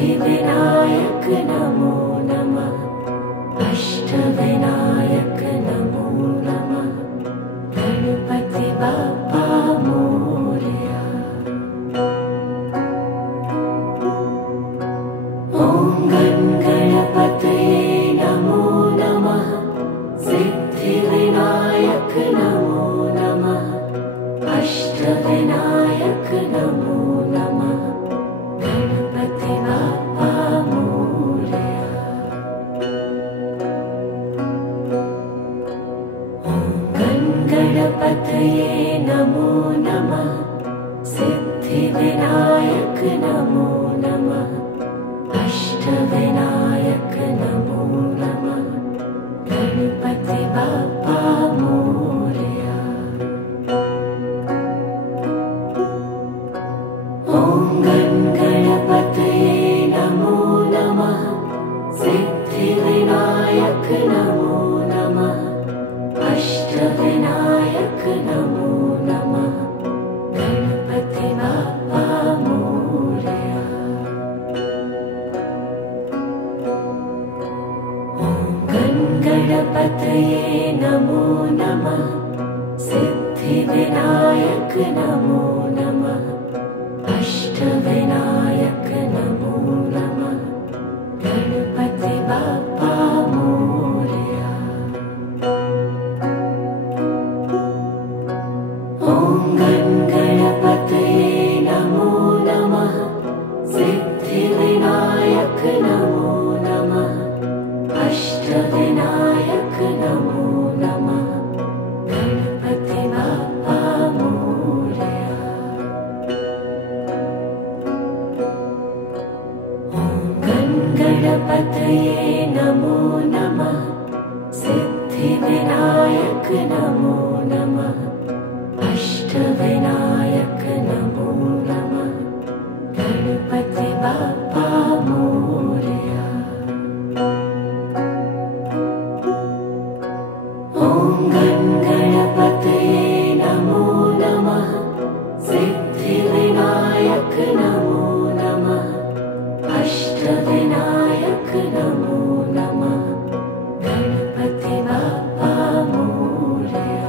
सिद्धिविनायक नमो नमः। अष्टविनायक नमो नमः। गणपति बाप्पा मोरया। ॐ गणपतये नमो नमः। सिद्धिविनायक नमो नमः। अष्टविनायक नमो नमः। गणपति बाप्पा मोरया। ॐ गणपतये नमो नमः। सिद्धिविनायक नमो नमः। अष्टविनायक नमो नमः। गणपति बाप्पा मोरया। ॐ गणपतये नमो नमः। सिद्धिविनायक नमो नमः। अष्टविनायक नमो नमः। गणपति बाप्पा मोरया। ॐ गणपतये नमो नमः। सिद्धिविनायक नमो नमः। अष्टविनायक नमो नमः। गणपति बाप्पा मोरया। ॐ गणपतये नमो नमः। सिद्धिविनायक नमो नमः। अष्टविनायक नमो नमः। गणपति बाप्पा मोरया। ॐ गणपतये नमो नमः। सिद्धिविनायक नमो नमः। अष्टविनायक नमो नमः। गणपति बाप्पा मोरया। ॐ गणपतये नमो नमः। सिद्धिविनायक नमो नमः। अष्टविनायक नमो नमः। गणपति बाप्पा मोरया।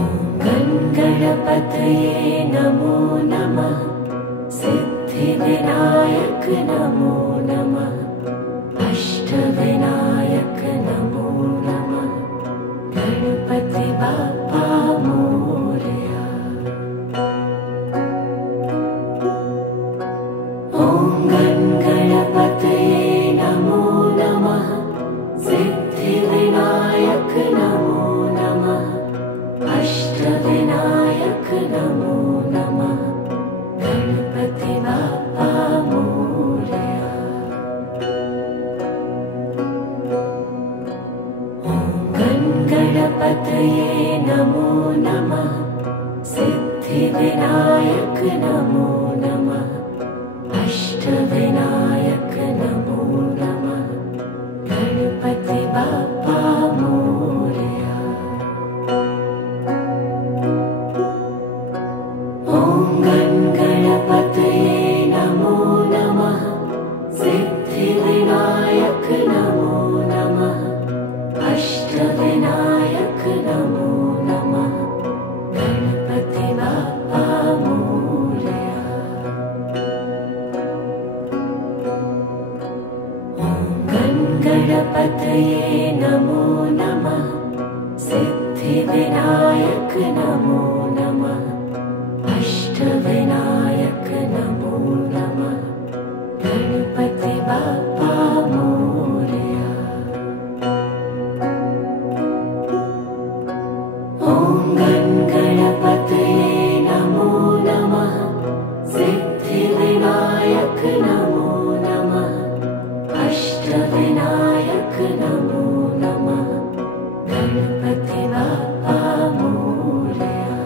ॐ गणपतये नमो नमः। सिद्धिविनायक नमो नमः। अष्टविनायक नमो नमः। गणपति बाप्पा मोरया। ॐ गणपतये नमो नमः। सिद्धिविनायक नमो नमः। अष्टविनायक नमो नमः। गणपति बाप्पा मोरया। ॐ गणपतये नमो नमः। सिद्धिविनायक नमो नमः। अष्टविनायक नमो नमः। गणपति बाप्पा मोरया। ॐ गणपतये नमो नमः। सिद्धिविनायक नमो नमः। अष्टविनायक नमो नमः। गणपति बाप्पा मोरया। ॐ गणपतये नमो नमः। सिद्धिविनायक नमो नमः। अष्टविनायक नमो नमः। गणपति बाप्पा मोरया। ॐ गणपतये नमो नमः। सिद्धिविनायक नमो नमः। अष्टविनायक नमो नमः। गणपति बाप्पा मोरया।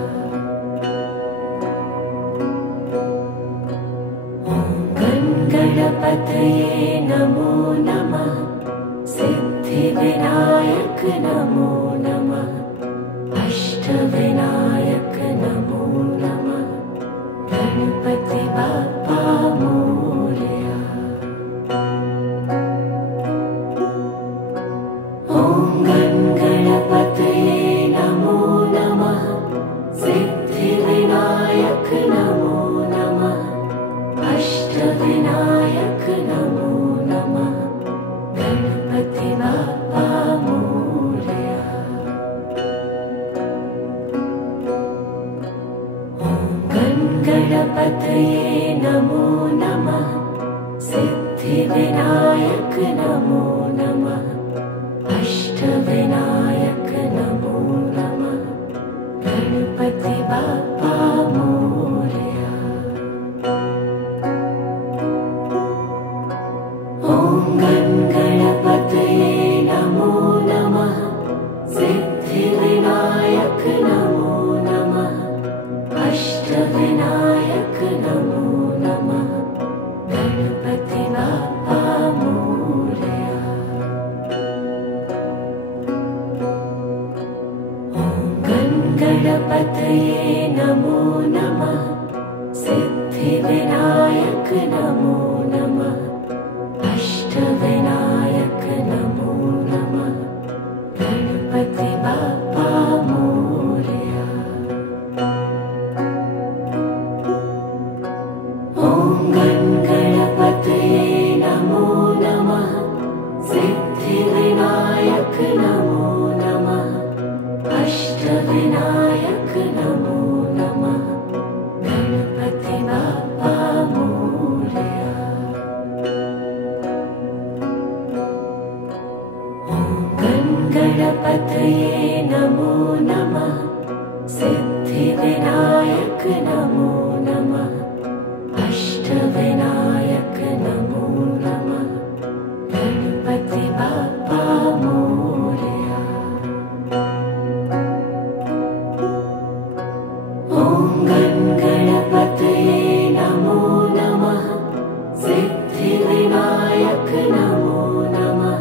ॐ गणपतये नमो नमः। सिद्धिविनायक नमो नमः। अष्टविनायक नमो नमः। गणपतये नमो नमः सिद्धिविनायक नमो नमः अष्टविनायक नमो नमः गणपति बाप्पा मोरया। ॐ गणपतये नमो नमः सिद्धिविनायक नमो नमः अष्टविनायक नमो नमः गणपति बाप्पा मोरया। गणपतये नमो नमः सिद्धिविनायक नमो नमः अष्टविनायक नमो नमः गणपति बाप्पा मोरया। ॐ गणपतये नमो नमः सिद्धिविनायक नमो नमः अष्टविनायक नमो नमः गणपति बाप्पा मोरया। गणपतये नमो नमः सिद्धिविनायक नमो नमः अष्टविनायक नमो नमः गणपति बाप्पा मोरया। ॐ गणपतये नमो नमः सिद्धिविनायक नमो नमः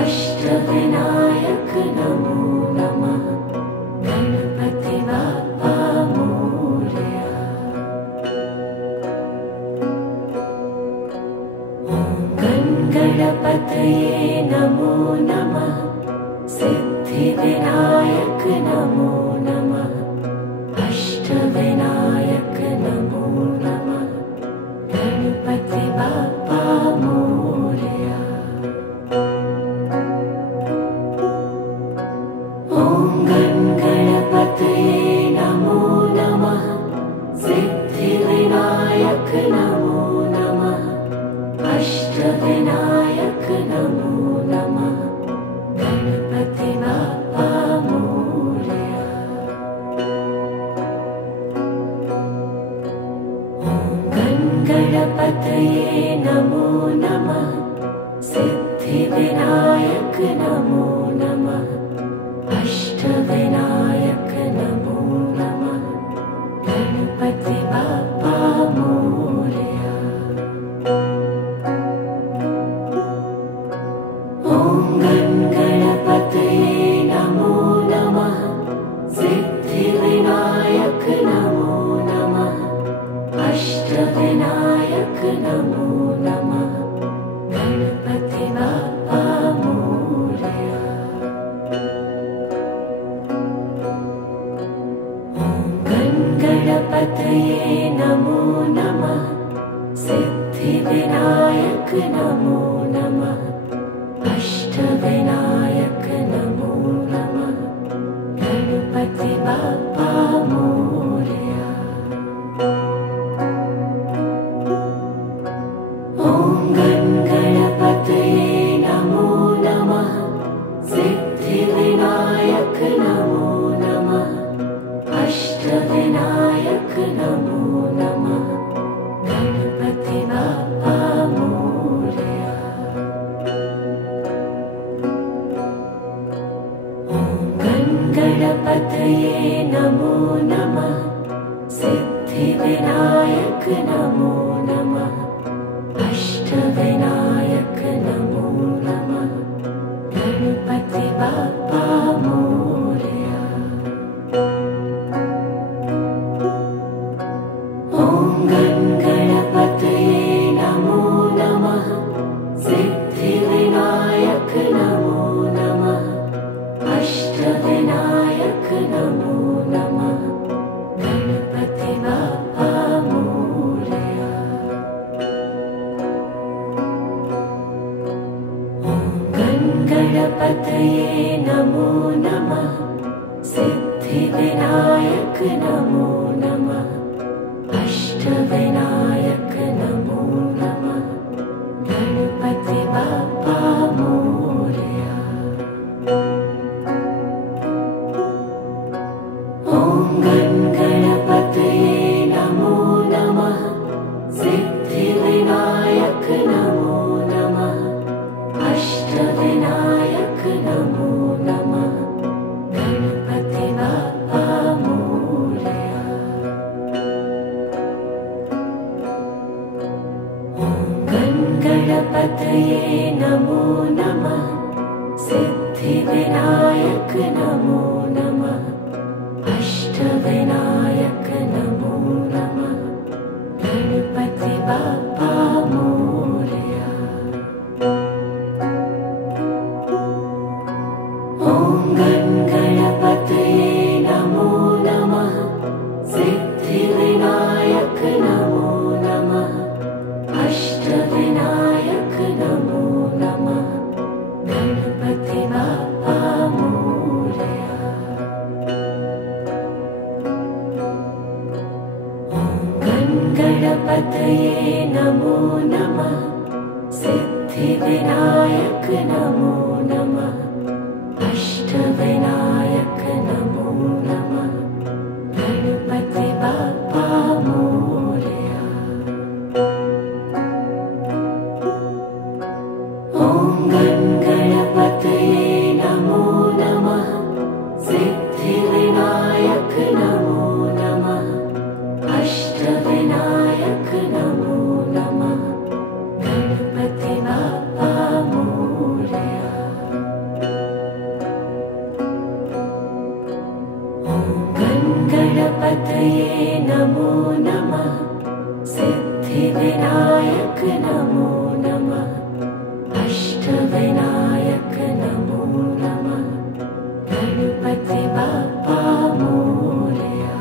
अष्टविनायक नमो नमः गणपति बाप्पा मोरया। ॐ गणपतये नमो नमः सिद्धिविनायक नमो नमः अष्टविनायक नमो नमः गणपति बाप्पा मोरया। ॐ गणपतये नमो नमः सिद्धिविनायक नमो नमः अष्टविनायक नमो नमः गणपति बाप्पा मोरया। ॐ गणपतये नमो नमः सिद्धिविनायक नमो नमः अष्टविनायक नमो नमः गणपति बाप्पा मोरया। ॐ गणपतये नमो नमः सिद्धिविनायक नमो नमः अष्टविनायक नमो नमः गणपति बाप्पा मोरया। ॐ गणपतये नमो नमः सिद्धिविनायक नमो नमः अष्टविनायक नमो नमः गणपति बाप्पा मोरया। ॐ गणपतये नमो नमः सिद्धिविनायक नमो नमः अष्टविनायक नमो नमः गणपति बाप्पा मोरया। ॐ गणपतये नमो नमः सिद्धिविनायक नमो नमः अष्टविनायक नमो नमः गणपति बाप्पा मोरया। ॐ गणपतये नमो नमः सिद्धिविनायक नमो नमः अष्टविनायक नमो नमः गणपति बाप्पा मोरया। ॐ गणपतये नमो गणपतये नमो नमः सिद्धिविनायक नमो नमः अष्टविनायक नमो नमः गणपति बाप्पा मोरया। ॐ गणपतये नमो नमः सिद्धिविनायक नमो नमः अष्टविनायक नमो नमः गणपति बाप्पा मोरया। ॐ गणपतये नमो नमः सिद्धिविनायक नमो नमः अष्टविनायक नमो नमः गणपति बाप्पा मोरया। ॐ गणपतये नमो नमः सिद्धिविनायक नमो नमः अष्टविनायक नमो नमः गणपति बाप्पा मोरया। गणपतये नमो नमः सिद्धिविनायक नमो नमः अष्टविनायक नमो नमः गणपति बाप्पा मोरया।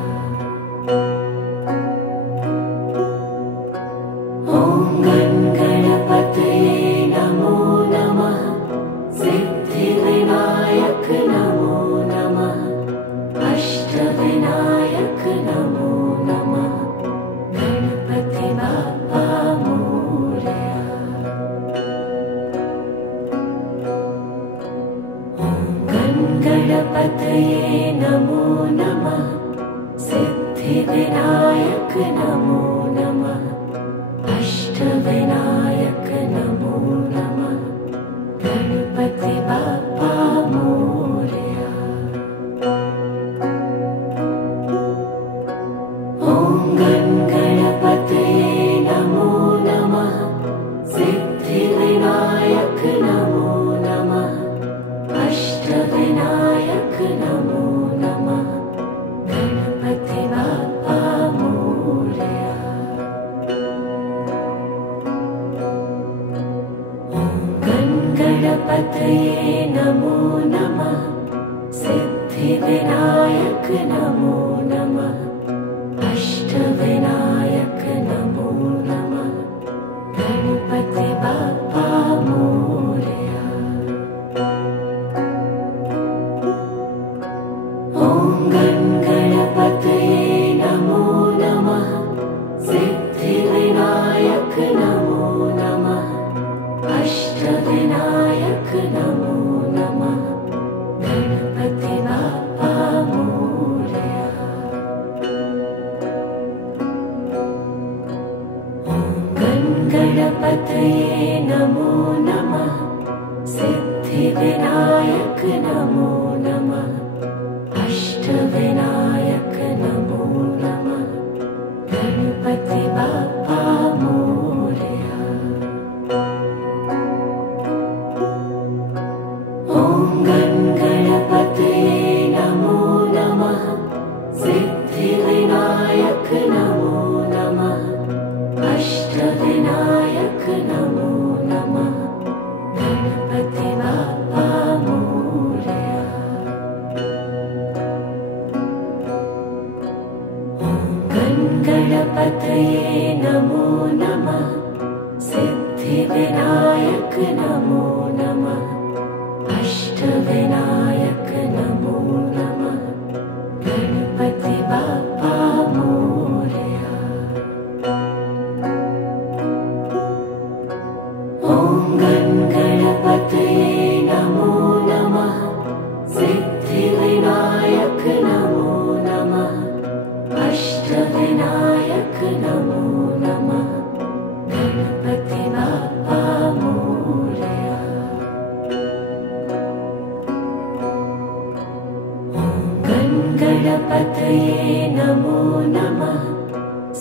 ॐ गणपतये नमो नमः सिद्धिविनायक नमो नमः अष्टविनायक नमो नमः गणपति बाप्पा मोरया। ॐ गणपतये नमो नमः सिद्धिविनायक नमो नमः अष्टविनायक नमो नमः गणपति बाप्पा मोरया। ॐ गणपतये नमो नमः सिद्धिविनायक नमो नमः अष्टविनायक नमो नमः गणपति बाप्पा मोरया। ॐ गणपतये नमो नमः सिद्धिविनायक नमो नमः अष्टविनायक नमो नमः गणपति बाप्पा मोरया। ॐ गणपतये नमो नमः सिद्धिविनायक नमो नमः अष्टविनायक नमो नमः गणपति बाप्पा मोरया। ॐ गणपतये नमो नमः सिद्धिविनायक नमो नमः अष्टविनायक नमो नमः गणपति बाप्पा मोरया। ॐ गणपतये नमो नमः सिद्धिविनायक नमो नमः अष्टविनायक नमो नमः गणपति बाप्पा मोरया। ॐ गणपतये नमो नमः सिद्धिविनायक नमो नमः अष्टविनायक नमो नमः गणपति बाप्पा मोरया। ॐ गणपतये नमो नमः सिद्धिविनायक नमो नमः अष्टविनायक नमो नमः गणपति बाप्पा मोरया। ॐ गणपतये नमो नमः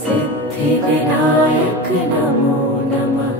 सिद्धिविनायक नमो नमः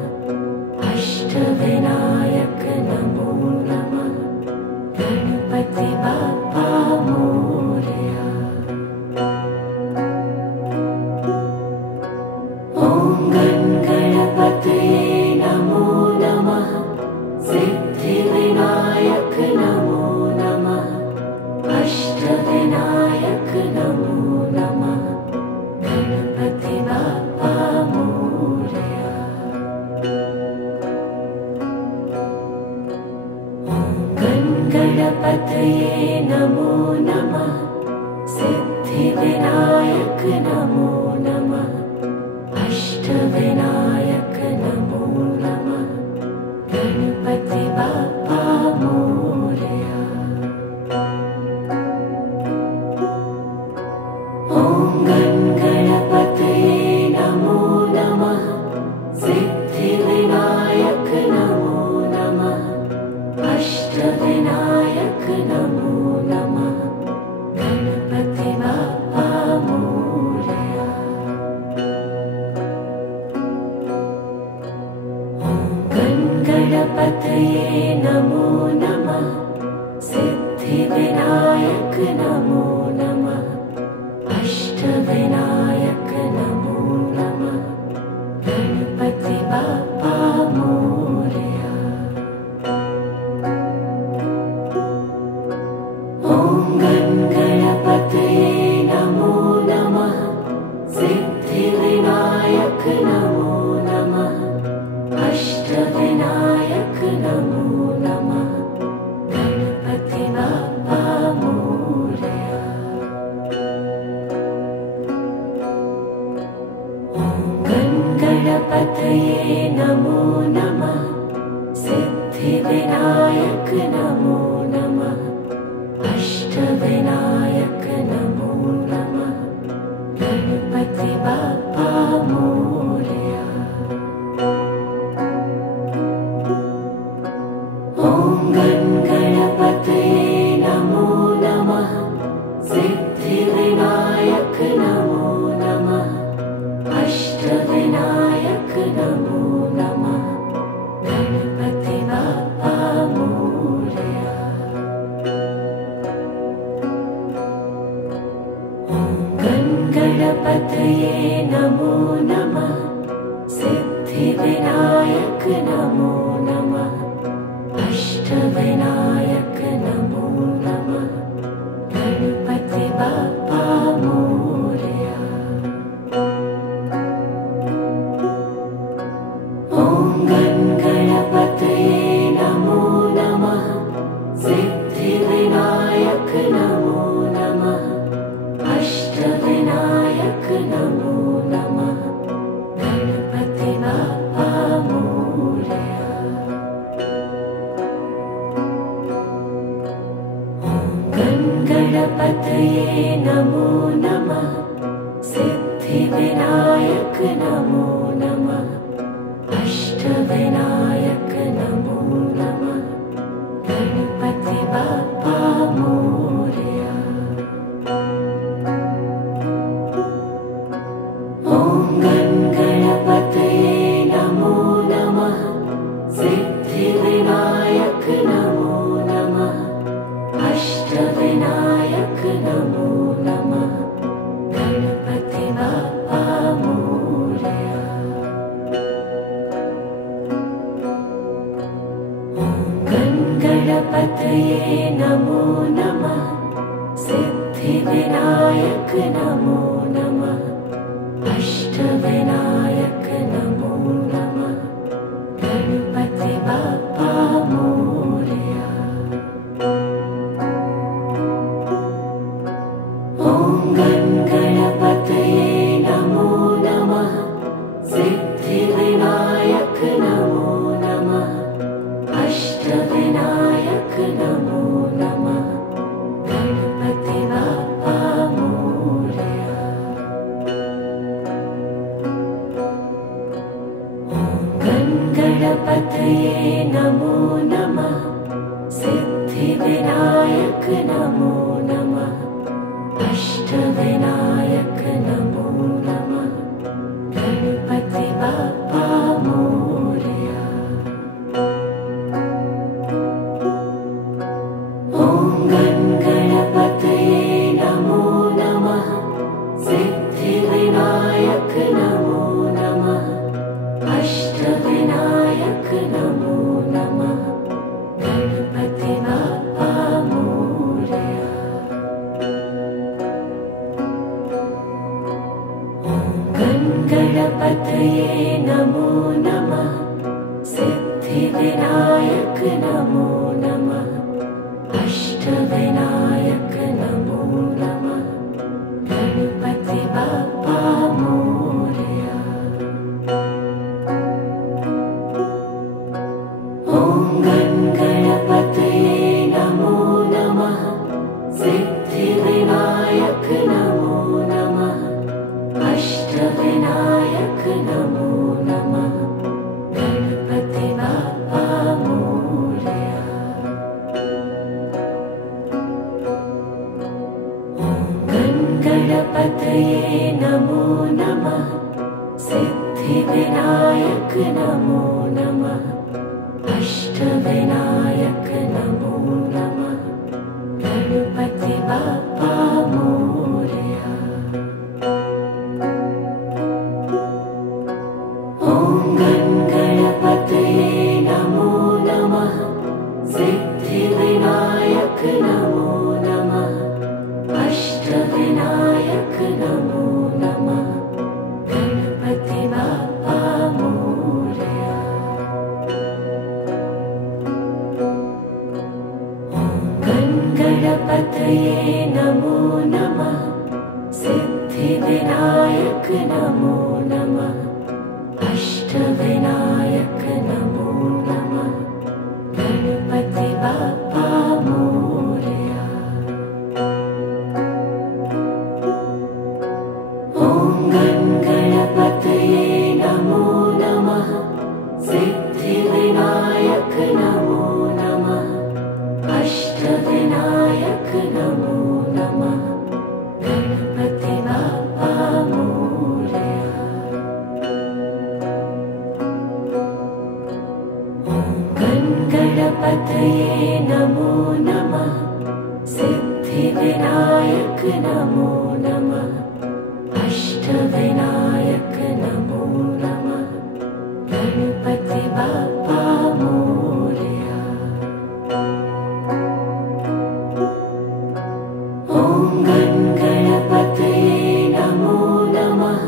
सिद्धिविनायक नमो नमः अष्टविनायक नमो नमः गणपति बाप्पा मोरया। ॐ गणपतये नमो नमः सिद्धिविनायक नमो नमः अष्टविनायक नमो नमः गणपति बाप्पा मोरया। ॐ गणपतये नमो नमः सिद्धिविनायक नमो नमः अष्टविनायक नमो नमः गणपति बाप्पा मोरया। गणपतये नमो नमः सिद्धिविनायक नमो नमः अष्टविनायक नमो नमः गणपति बाप्पा मोरया। ॐ गणपतये नमो नमः सिद्धिविनायक नमो नमः अष्टविनायक नमो नमः गणपति बाप्पा मोरया। ॐ गणपतये नमो नमः सिद्धिविनायक नमो नमः अष्टविनायक नमो नमः गणपति बाप्पा मोरया। ॐ गणपतये नमो नमः सिद्धिविनायक नमो नमः अष्टविनायक नमो नमः गणपति बाप्पा मोरया। ॐ गणपतये नमो नमः सिद्धिविनायक नमो नमः अष्टविनायक नमो नमः गणपति बाप्पा मोरया। ॐ गणपतये नमो नमः सिद्धिविनायक नमो नमः अष्टविनायक नमो नमः गणपति बाप्पा मोरया। गणपतये नमो नमः सिद्धिविनायक नमो नमः अष्टविनायक नमो नमः गणपति बाप्पा मोरया। ॐ गणपतये नमो नमः सिद्धिविनायक नमो नमः अष्टविनायक नमो नमः गणपति बाप्पा मोरया। ॐ गणपतये नमो नमः सिद्धिविनायक नमो नमः अष्टविनायक नमो नमः गणपति बाप्पा मोरया। ॐ गणपतये नमो नमः सिद्धिविनायक नमो नमः अष्टविनायक नमो नमः गणपति बाप्पा मोरया। ॐ गणपतये नमो नमः सिद्धिविनायक नमो नमः अष्टविनायक नमो नमः गणपति बाप्पा मोरया। ॐ गणपतये नमो नमः सिद्धिविनायक नमो नमः अष्टविनायक नमो नमः सिद्धिविनायक नमो नमः अष्टविनायक नमो नमः गणपति बाप्पा मोरया। ॐ गणपतये नमो नमः सिद्धिविनायक नमो नमः अष्टविनायक नमो नमः गणपति बाप्पा मोरया। गणपतये नमो नमः सिद्धिविनायक नमो नमः अष्टविनायक नमो नमः गणपति बाप्पा मोरया। ॐ गणपतये नमो नमः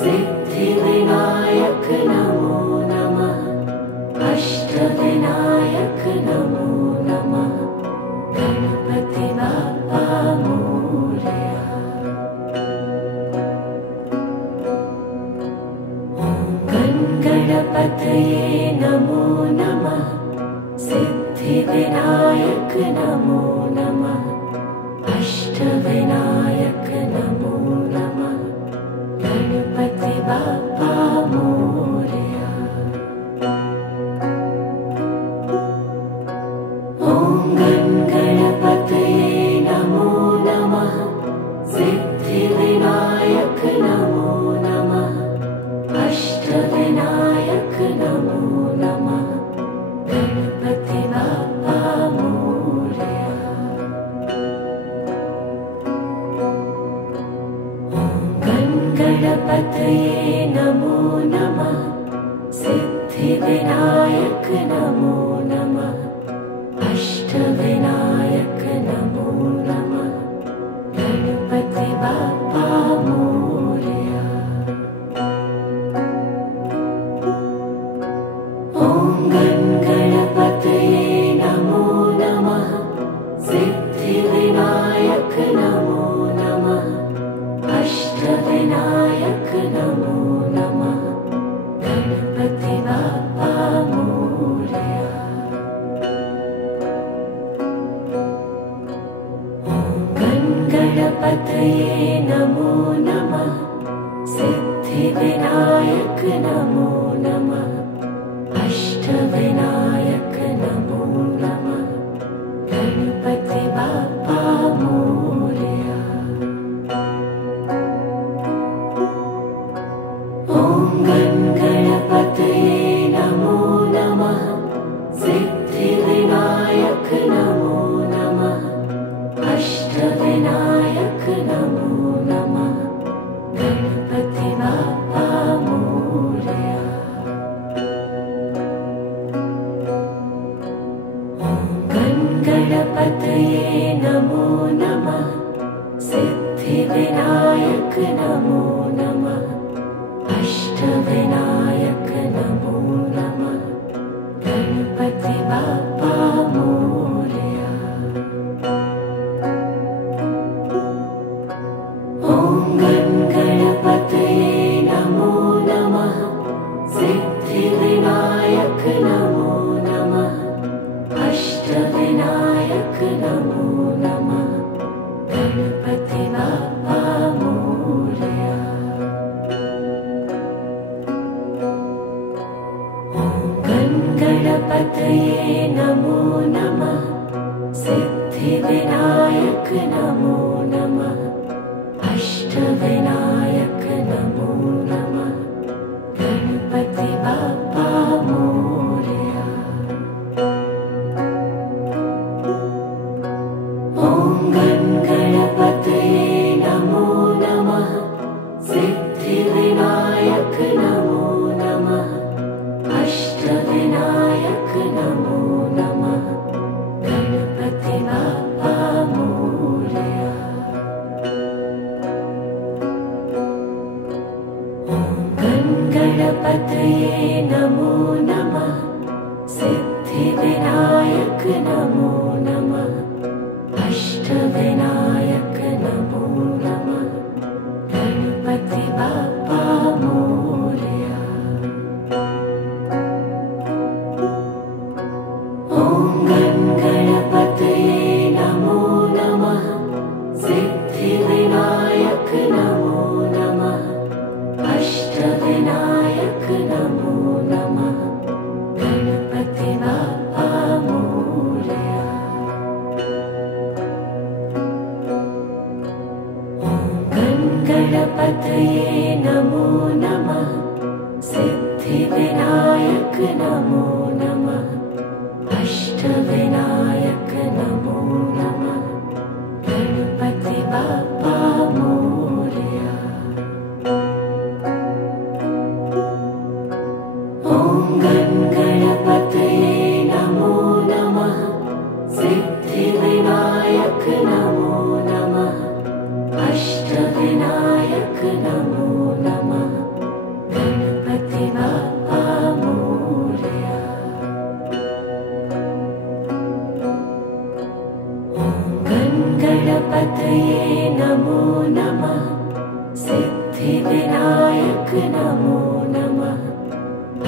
सिद्धिविनायक नमो नमः अष्टविनायक नमो नमः गणपति बाप्पा मोरया। ॐ गणपतये नमो नमः सिद्धिविनायक नमो नमः अष्टविनायक नमो नमः गणपति बाप्पा मोरया। ॐ गणपतये नमो नमः सिद्धिविनायक नमो नमः अष्टविनायक नमो नमः गणपति बाप्पा मोरया। ॐ गणपतये नमो नमः सिद्धिविनायक नमो नमः अष्टविनायक नमो नमः गणपति बाप्पा मोरया। ॐ गणपतये नमो नमः सिद्धिविनायक नमो नमः अष्टविनायक नमो नमः गणपति बाप्पा मोरया। ॐ गणपतये नमो नमः सिद्धिविनायक नमो नमः अष्टविनायक नमो नमः गणपति बाप्पा मोरया। ॐ गणपतये नमो नमः सिद्धिविनायक नमो नमः अष्टविनायक नमो नमः गणपति बाप्पा मोरया। ॐ गणपतये नमो नमः सिद्धिविनायक नमो नमः अष्टविनायक नमो नमः गणपति बाप्पा मोरया। ॐ गणपतये नमो नमः सिद्धिविनायक नमो नमः अष्टविनायक नमो नमः गणपति बाप्पा मोरया। ॐ गणपतये नमो नमः सिद्धिविनायक नमो नमः अष्टविनायक नमो नमः गणपति बाप्पा मोरया। ॐ गणपतये नमो नमः सिद्धिविनायक नमो नमः अष्टविनायक नमो नमः गणपति बाप्पा मोरया। ॐ गणपतये नमो नमः सिद्धिविनायक नमो नमः अष्टविनायक नमो नमः गणपति बाप्पा बाप्पा मोरया। ॐ गणपतये नमो नमः। सिद्धिविनायक नमो नमः। अष्टविनायक नमो नमः। गणपति बाप्पा मोरया। गणपतये नमो नमः। सिद्धिविनायक नमो नमः। अष्टविनायक नमो नमः। गणपति बाप्पा मोरया। ॐ गणपतये नमो नमः। सिद्धिविनायक नमो नमः। अष्टविनायक नमो नमः। गणपति बाप्पा मोरया। गणपतये नमो नमः। सिद्धिविनायक नमो नमः।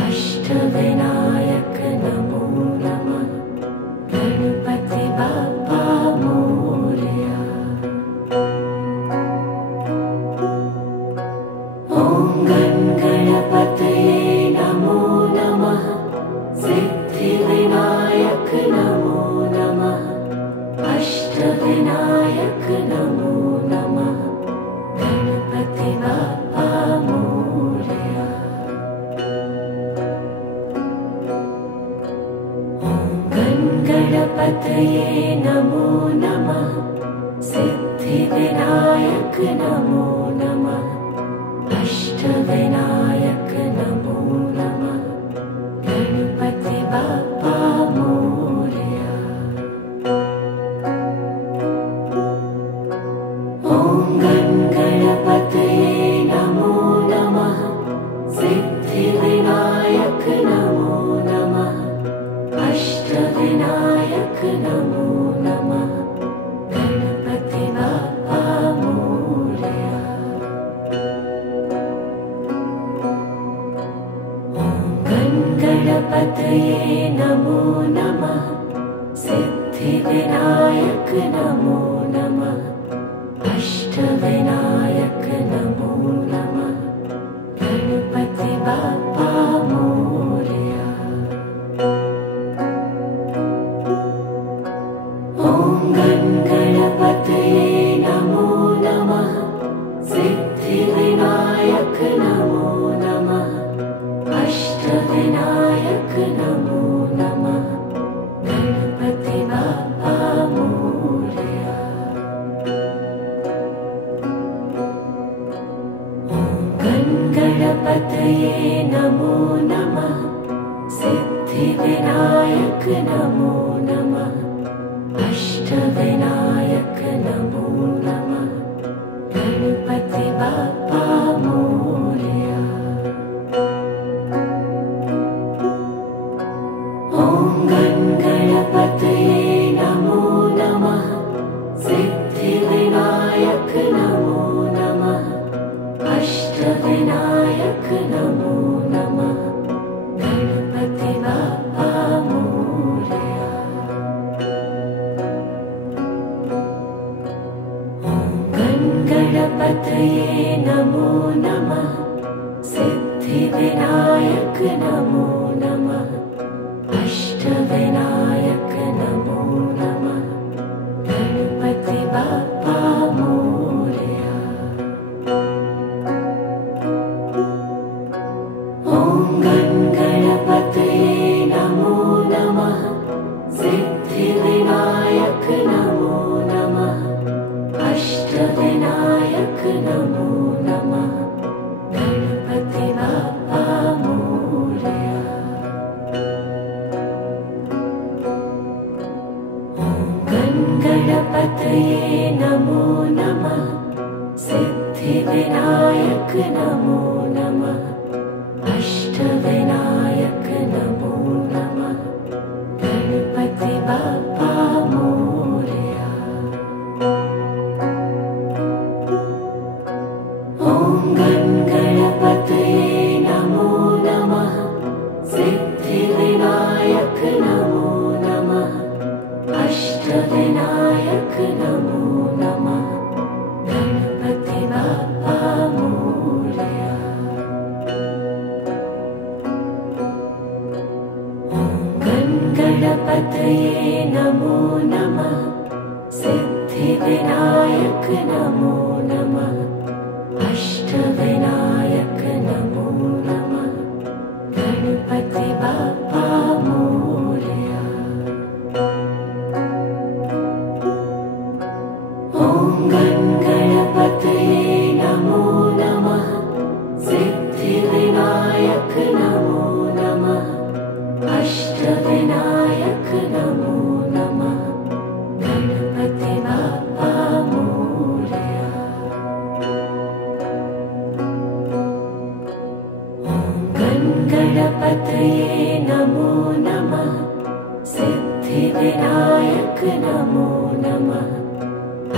अष्टविनायक नमो नमः। गणपति बाप्पा मोरया। ॐ गणपतये नमो नमः। सिद्धिविनायक नमो नमः। अष्टविनायक नमो नमः। गणपति बाप्पा मोरया। गणपतये नमो नमः। सिद्धिविनायक नमो नमः। अष्टविनायक नमो नमः। गणपति बाप्पा मोरया। ॐ गणपतये नमो नमः। सिद्धिविनायक नमो नमः। अष्टविनायक नमो नमः। गणपति बाप्पा मोरया। गणपतये नमो नमः। सिद्धिविनायक नमो नमः। अष्टविनायक नमो नमः। गणपति बाप्पा मोरया। ॐ गणपतये नमो नमः। सिद्धिविनायक नमो नमः। अष्टविनायक नमो नमः। गणपति बाप्पा मोरया। गणपतये नमो नमः। सिद्धिविनायक नमो नमः। अष्टविनायक नमो नमः। गणपति बाप्पा मोरया। ॐ गणपतये नमो नमः। सिद्धिविनायक नमो नमः। अष्टविनायक नमो नमः। गणपति बाप्पा मोरया। गणपतये नमो नमः। सिद्धिविनायक नमो नमः। अष्टविनायक नमो नमः। गणपति बाप्पा मोरया। ॐ गणपतये नमो नमः। सिद्धिविनायक नमो नमः। अष्टविनायक नमो नमः। गणपति बाप्पा मोरया। गणपतये नमो नमः सिद्धिविनायक नमो नमः अष्टविनायक नमो नमः गणपति बाप्पा मोरया। ॐ गणपतये नमो नमः सिद्धिविनायक नमो नमः अष्टविनायक नमो नमः गणपति बाप्पा मोरया। ॐ गणपतये नमो नमः सिद्धिविनायक नमो नमः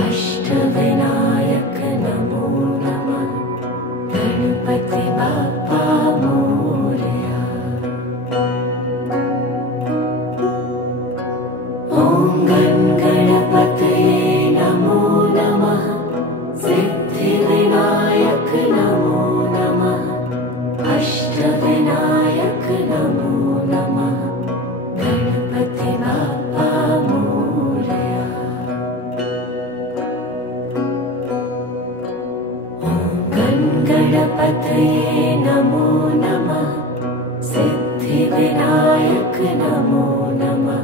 अष्टविनायक नमो नमः गणपति बाप्पा मोरया। ॐ गणपतये नमो नमः सिद्धिविनायक नमो नमः अष्टविनायक नमो नमः गणपति बाप्पा मोरया। ॐ गणपतये नमो नमः सिद्धिविनायक नमो नमः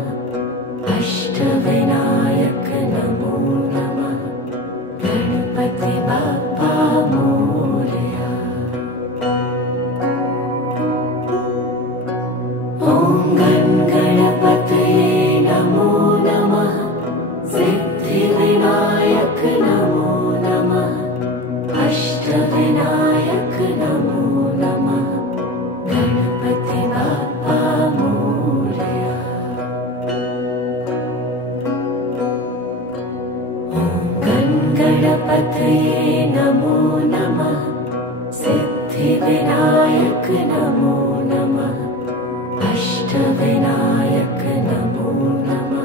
अष्टविनायक नमो नमः गणपति बाप्पा मोरया। ॐ गणपतये नमो नमः सिद्धिविनायक नमो नमः अष्टविनायक नमो नमः गणपति बाप्पा मोरया। गणपतये नमो नमः सिद्धिविनायक नमो नमः अष्टविनायक नमो नमः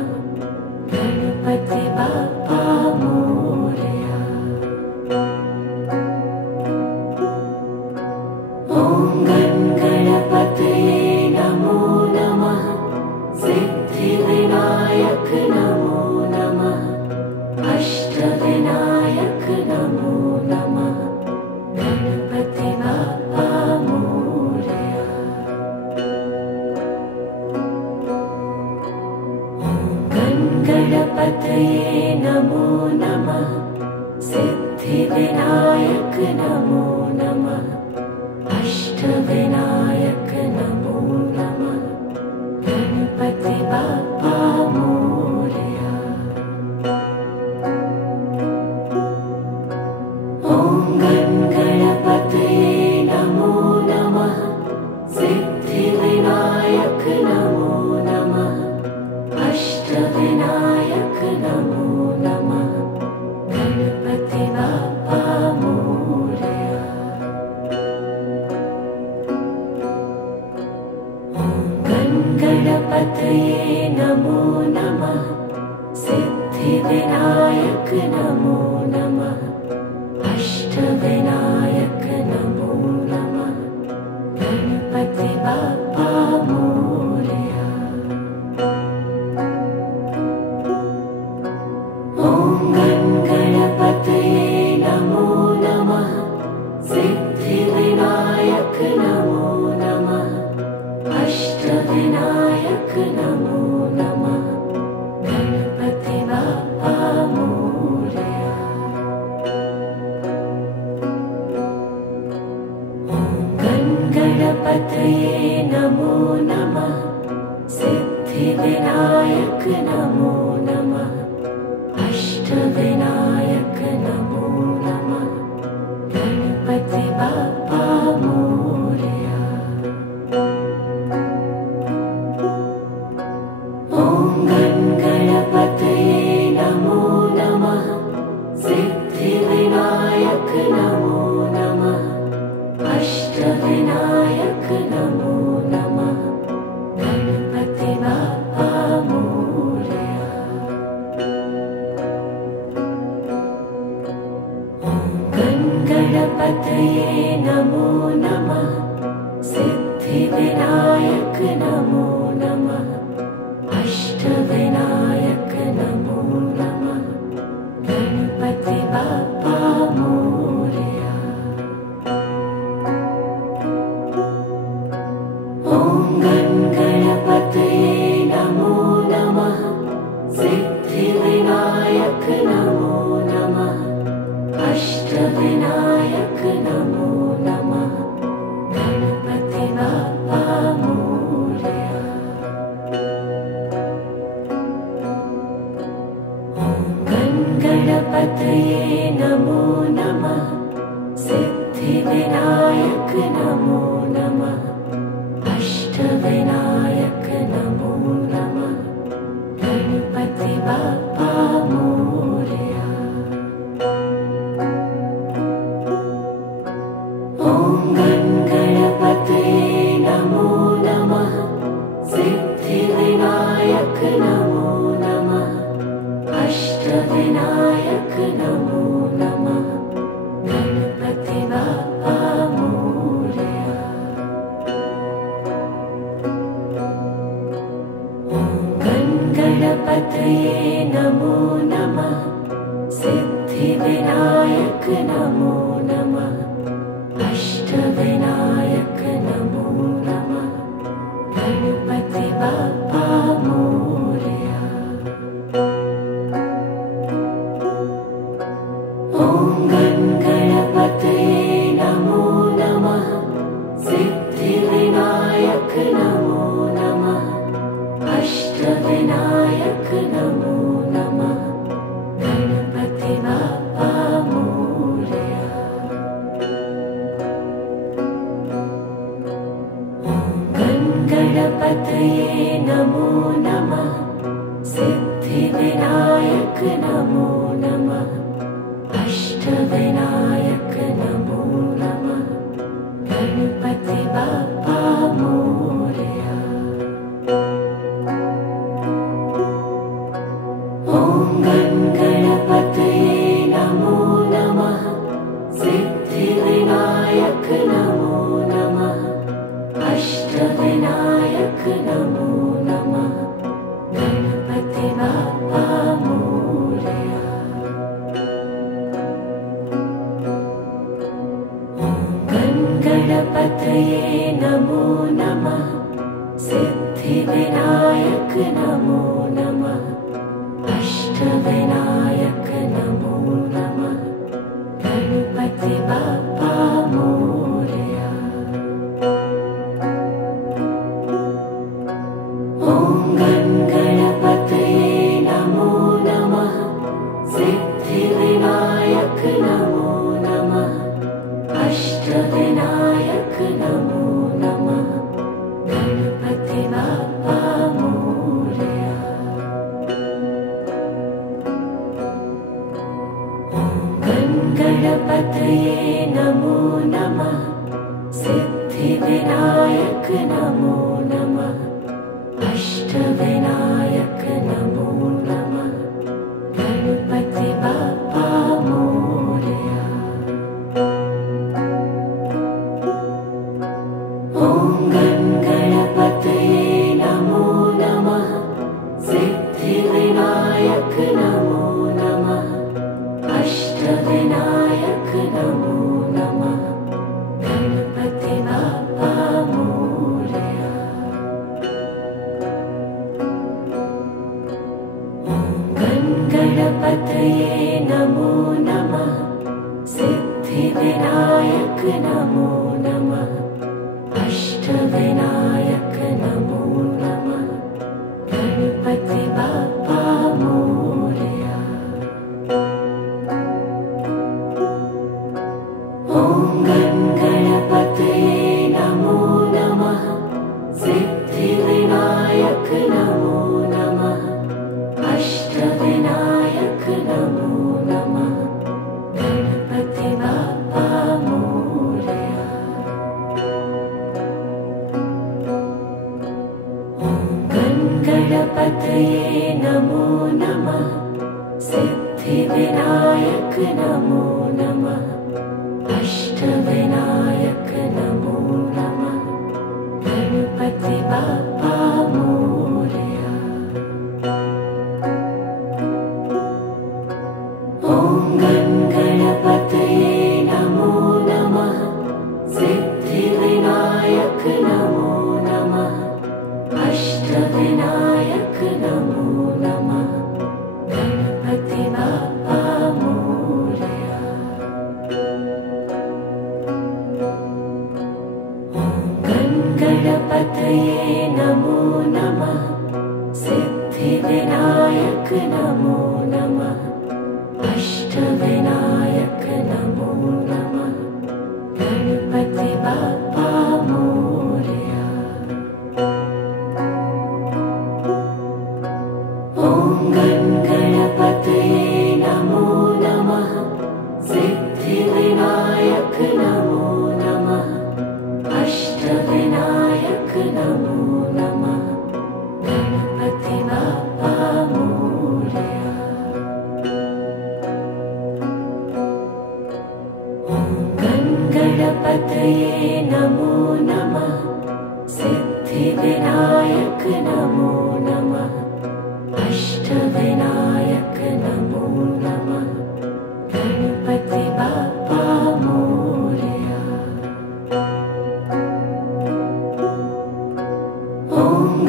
गणपति बाप्पा मोरया। ॐ गणपतये नमो नमः सिद्धिविनायक नमो नमः अष्टविनायक नमो नमः गणपति बाप्पा मोरया। ॐ गणपतये नमो नमः सिद्धिविनायक नमो नमः अष्टविनायक नमो नमः गणपति बाप्पा मोरया। ॐ गणपतये नमो नमः सिद्धिविनायक नमो नमः अष्टविनायक नमो नमः गणपति बाप्पा मोरया। ॐ गणपतये नमो नमः सिद्धिविनायक नमो नमः अष्टविनायक नमो नमः गणपति बाप्पा मोरया। ॐ गणपतये नमो नमः सिद्धिविनायक नमो नमः अष्टविनायक नमो नमः गणपति बाप्पा मोरया। गणपतये नमो नमः सिद्धिविनायक नमो नमः अष्टविनायक नमो नमः गणपति बाप्पा मोरया। ॐ गणपतये नमो नमः सिद्धिविनायक नमो नमः अष्टविनायक नमो नमः गणपति बाप्पा मोरया। ॐ गणपतये नमो नमः सिद्धिविनायक नमो नमः अष्टविनायक गणपतये नमो नमः सिद्धिविनायक नमो नमः अष्टविनायक नमो नमः गणपति बाप्पा मोरया। ॐ गणपतये नमो नमः सिद्धिविनायक नमो नमः अष्टविनायक नमो नमः गणपति बाप्पा मोरया। ॐ गणपतये नमो नमः सिद्धिविनायक नमो नमः अष्टविनायक नमो नमः गणपति बाप्पा मोरया। ॐ गणपतये नमो नमः सिद्धिविनायक नमो नमः अष्टविनायक नमो नमः गणपति बाप्पा मोरया। ॐ गणपतये नमो नमः सिद्धिविनायक नमो नमः अष्टविनायक नमो नमः गणपति बाप्पा मोरया। ॐ गणपतये नमो नमः सिद्धिविनायक नमो नमः अष्टविनायक नमो नमः गणपति बाप्पा मोरया। ॐ गणपतये नमो नमः सिद्धिविनायक नमो नमः अष्टविनायक नमो नमः गणपति बाप्पा मोरया। ॐ गणपतये नमो नमः सिद्धिविनायक नमो नमः अष्टविनायक नमो नमः गणपति बाप्पा मोरया। ॐ गणपतये नमो नमः सिद्धिविनायक नमो नमः अष्टविनायक नमो नमः गणपति बाप्पा मोरया। ॐ गणपतये नमो नमः सिद्धिविनायक नमो नमः अष्टविनायक नमो नमः गणपति बाप्पा मोरया। ॐ गणपतये नमो नमः सिद्धिविनायक नमो नमः अष्टविनायक नमो नमः गणपति बाप्पा मोरया। ॐ गणपतये नमो नमः सिद्धिविनायक नमो नमः अष्टविनायक नमो नमः गणपति बाप्पा मोरया। ॐ गणपतये नमो नमः सिद्धिविनायक नमो नमः अष्टविनायक नमो नमः गणपति बाप्पा मोरया। ॐ गणपतये नमो नमः सिद्धिविनायक नमो नमः अष्टविनायक नमो नमः गणपति बाप्पा मोरया। ॐ गणपतये नमो नमः सिद्धिविनायक नमो नमः अष्ट अष्टविनायक नमो नमः गणपति बाप्पा मोरया। ॐ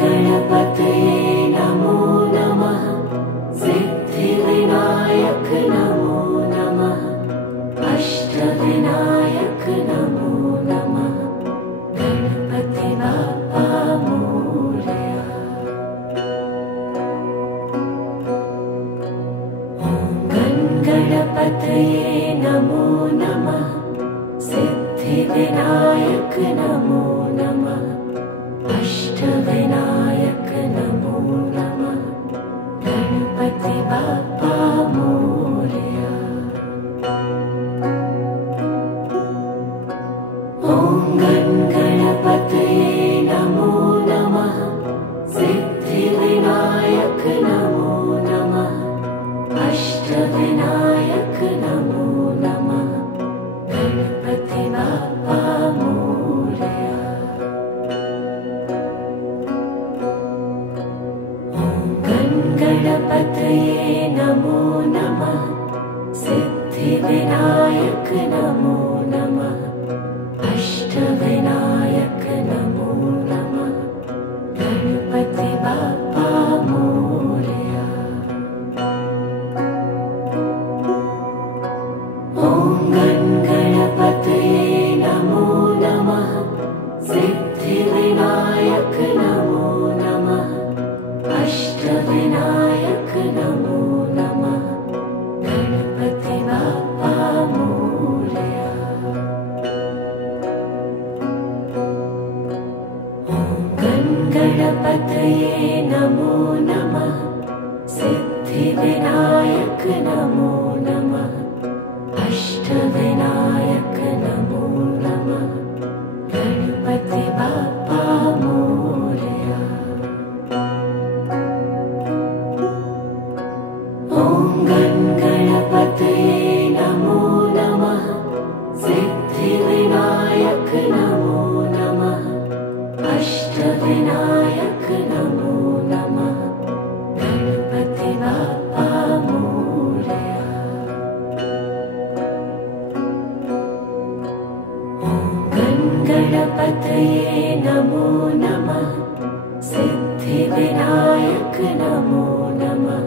गणपतये नमो नमः सिद्धिविनायक नमो नमः अष्टविनायक नमो नमः गणपति बाप्पा मोरया। गणपतये नमो नमः सिद्धिविनायक नमो नमः अष्टविनायक नमो नमः गणपति बाप्पा मोरया। ॐ गणपतये नमो नमः सिद्धिविनायक नमो नमः अष्टविनायक नमो नमः गणपति बाप्पा मोरया। ॐ गणपतये नमो नमः सिद्धिविनायक नमो नमः अष्टविनायक नमो नमः गणपति बाप्पा मोरया। ॐ गणपतये नमो नमः सिद्धिविनायक नमो नमः अष्टविनायक नमो नमः गणपति बाप्पा मोरया। ॐ गणपतये नमो नमः सिद्धिविनायक नमो नमः अष्टविनायक नमो नमः गणपति बाप्पा मोरया। ॐ गणपतये नमो नमः सिद्धिविनायक नमो नमः अष्टविनायक नमो नमः गणपति बाप्पा मोरया। ॐ गणपतये नमो नमः सिद्धिविनायक नमो नमः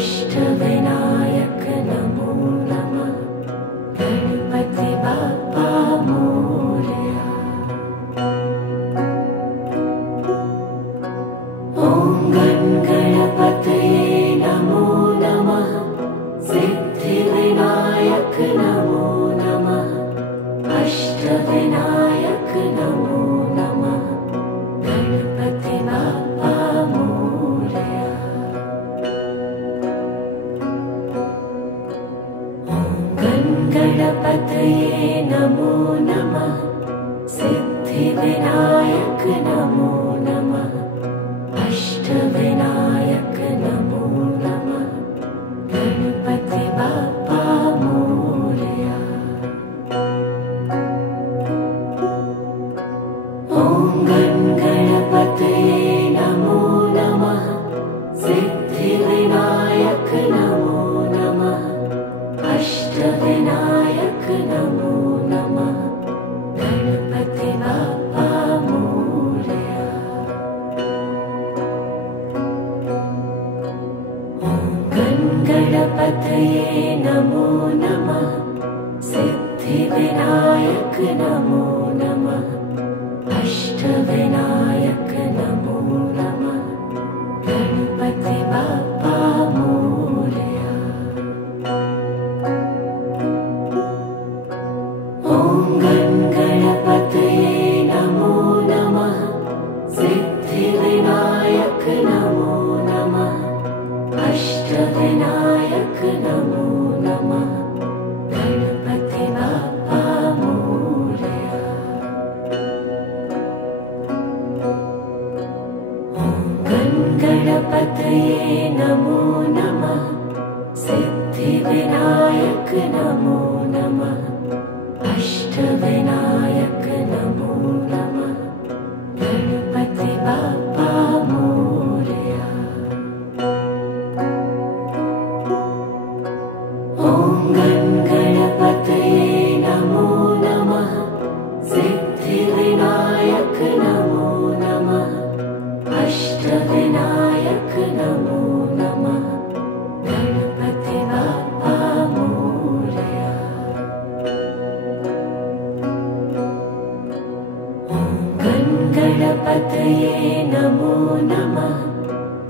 अष्टविनायक नमो नमः गणपति बाप्पा मोरया। ॐ गणपतये नमो नमः सिद्धिविनायक नमो नमः अष्टविनायक नमो नमः गणपति बाप्पा मोरया। ॐ गणपतये नमो नमः सिद्धिविनायक नमो नमः अष्टविनायक नमो नमः गणपति बाप्पा मोरया। ॐ गणपतये नमो नमः सिद्धिविनायक नमो नमः अष्टविनायक नमो नमः गणपति बाप्पा मोरया। ॐ गणपतये नमो नमः सिद्धिविनायक नमो नमः अष्टविनायक नमो नमः गणपति बाप्पा मोरया। ॐ गणपतये नमो नमः सिद्धिविनायक नमो नमः अष्टविनायक नमो नमः गणपति बाप्पा मोरया। ॐ गणपतये नमो नमः सिद्धिविनायक नमो नमः अष्टविनायक नमो नमः गणपति बाप्पा मोरया। सिद्धिविनायक नमो नमः अष्टविनायक नमो नमः गणपति बाप्पा मोरया। ॐ गणपतये नमो नमः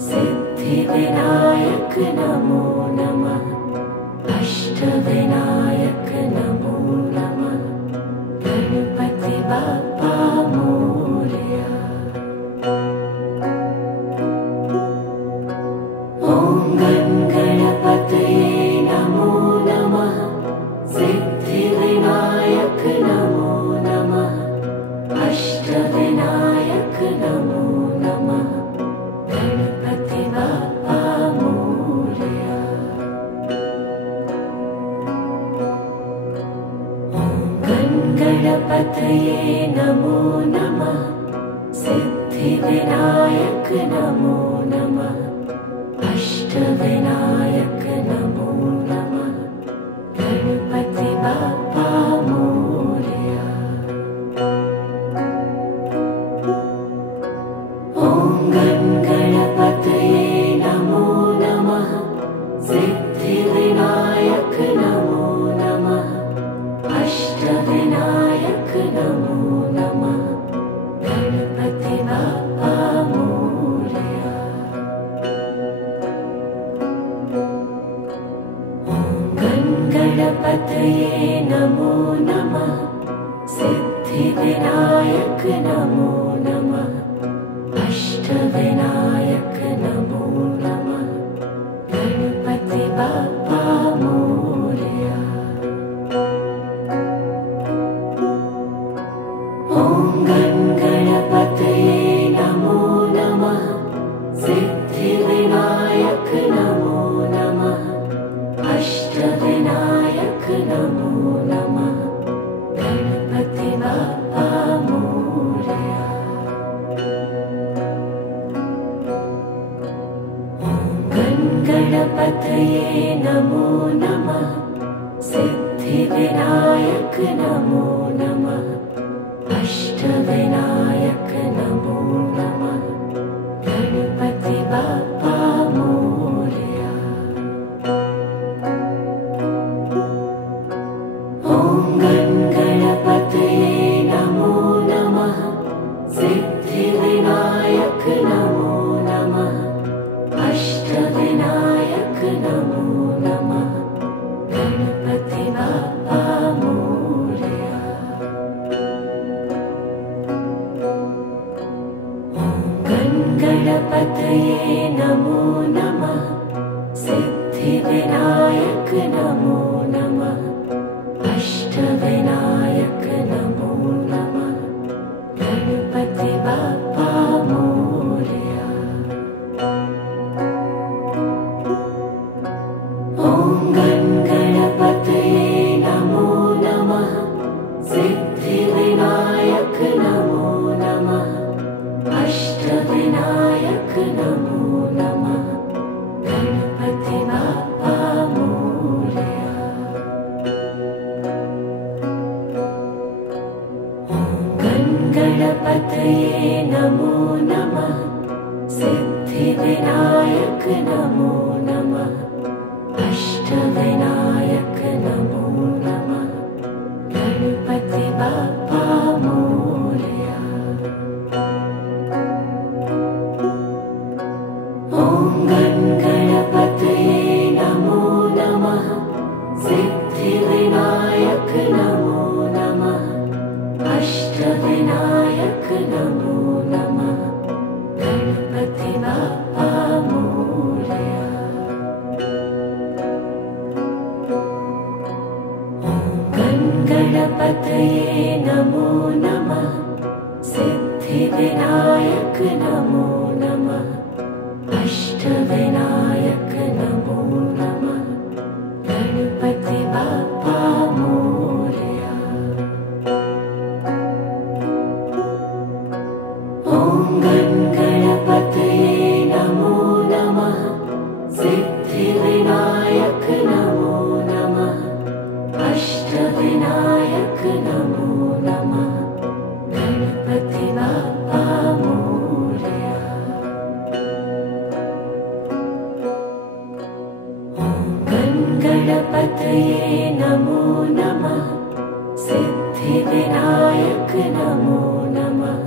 सिद्धिविनायक नमो नमः अष्टविनायक नमो नमः गणपति बाप्पा मोरया। ॐ गणपतये नमो नमः सिद्धिविनायक नमो नमः अष्टविनायक नमो नमः गणपति बाप्पा मोरया। ॐ गणपतये नमो नमः सिद्धिविनायक नमो नमः अष्टविनायक नमो नमः गणपति बाप्पा मोरया। ॐ गणपतये नमो नमः सिद्धिविनायक नमो नमः अष्टविनायक नमो नमः गणपति बाप्पा मोरया। ॐ गणपतये नमो नमः सिद्धिविनायक नमो नमः अष्टविनायक नमो नमः गणपति बाप्पा मोरया। ॐ गणपतये नमो नमः सिद्धिविनायक नमो नमः अष्टविनायक नमो नमः गणपति बाप्पा मोरया। ॐ गणपतये नमो नमः सिद्धिविनायक नमो नमः अष्टविनायक नमो नमः गणपति बाप्पा मोरया। ॐ गणपतये नमो नमः सिद्धिविनायक नमो नमः अष्टविनायक नमो नमः गणपति बाप्पा मोरया। ॐ गणपतये नमो नमः सिद्धिविनायक नमो नमः अष्टविनायक नमो नमः गणपति बाप्पा मोरया। ॐ गणपतये नमो नमः सिद्धिविनायक नमो नमः अष्टविनायक नमो नमः गणपति बाप्पा मोरया। ॐ गणपतये नमो नमः सिद्धिविनायक नमो नमः अष्टविनायक नमो नमः गणपति बाप्पा मोरया। ॐ गणपतये नमो नमः सिद्धिविनायक नमो नमः अष्टविनायक नमो नमः गणपति बाप्पा मोरया। ॐ गणपतये नमो नमः सिद्धिविनायक नमो नमः अष्टविनायक नमो नमः गणपति बाप्पा मोरया। ॐ गणपतये नमो नमः सिद्धिविनायक नमो नमः अष्टविनायक नमो नमः गणपति बाप्पा मोरया। ॐ गणपतये नमो नमः। सिद्धिविनायक नमो नमः।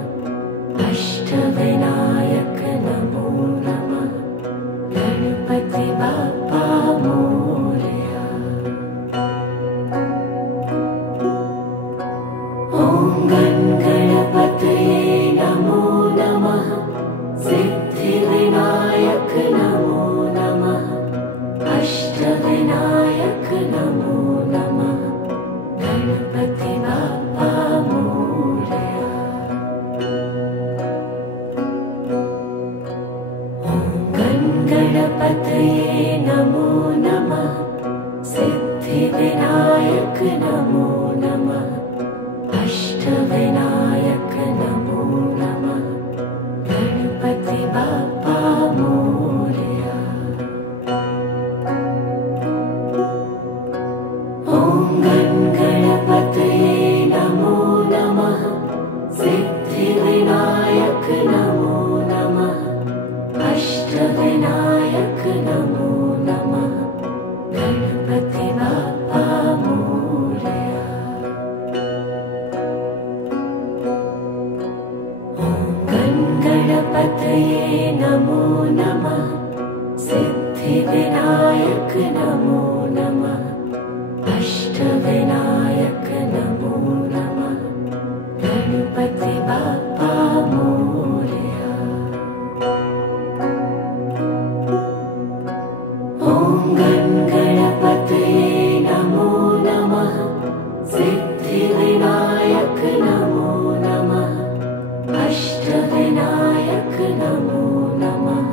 अष्टविनायक नमो नमः। गणपति बाप्पा मोरया। ॐ गणपतये नमो नमः। सिद्धिविनायक नमो नमः। अष्टविनायक नमो नमः। गणपति बाप्पा मोरया। गणपतये नमो नमः। सिद्धिविनायक नमो नमः। अष्टविनायक नमो नमः। गणपति बाप्पा मोरया। ॐ गणपतये नमो नमः। सिद्धिविनायक नमो नमः। अष्टविनायक नमो नमः। गणपति बाप्पा मोरया। ॐ गणपतये नमो नमः। सिद्धिविनायक नमो नमः। अष्टविनायक नमो नमः। गणपति बाप्पा मोरया। ॐ गणपतये नमो नमः। सिद्धिविनायक नमो नमः। अष्टविनायक नमो नमः।